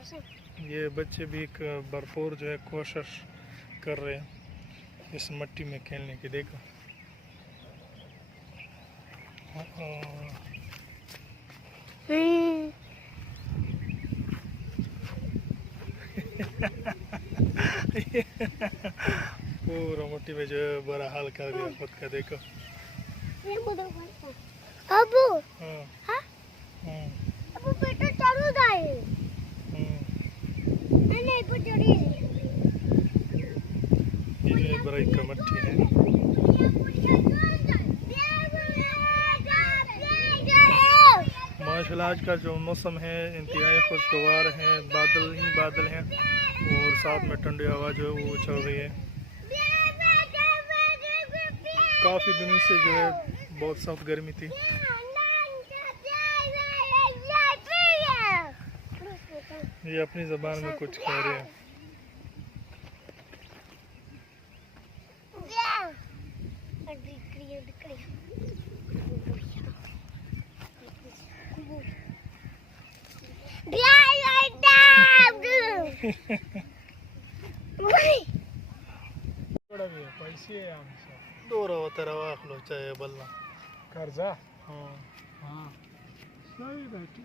ये बच्चे भी एक भरपूर जो है कोशिश कर रहे हैं इस मिट्टी में खेलने की। देखो पूरा मिट्टी में जो है बड़ा हाल कर दिया खुद का। देखो अबू हाँ अबू बेटा चढ़ो जाए नहीं पर चढ़ी ये बड़ा का मिट्टी है। माशाल्लाह आज का जो मौसम है इंतहाई खुशगवार है, बादल ही बादल हैं और साथ में ठंडी हवा जो है वो चल रही है। काफ़ी दिनों से जो है बहुत सख्त गर्मी थी। ये अपनी ज़बान में कुछ कह रहे हैं। पैसे आमचं दोरा वतरा वाखलो चाहे बल्ला कर्जा हाँ हाँ सही बैठी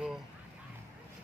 वो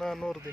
ना नूर दे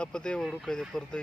आप दे वड़ू कह दे पर दे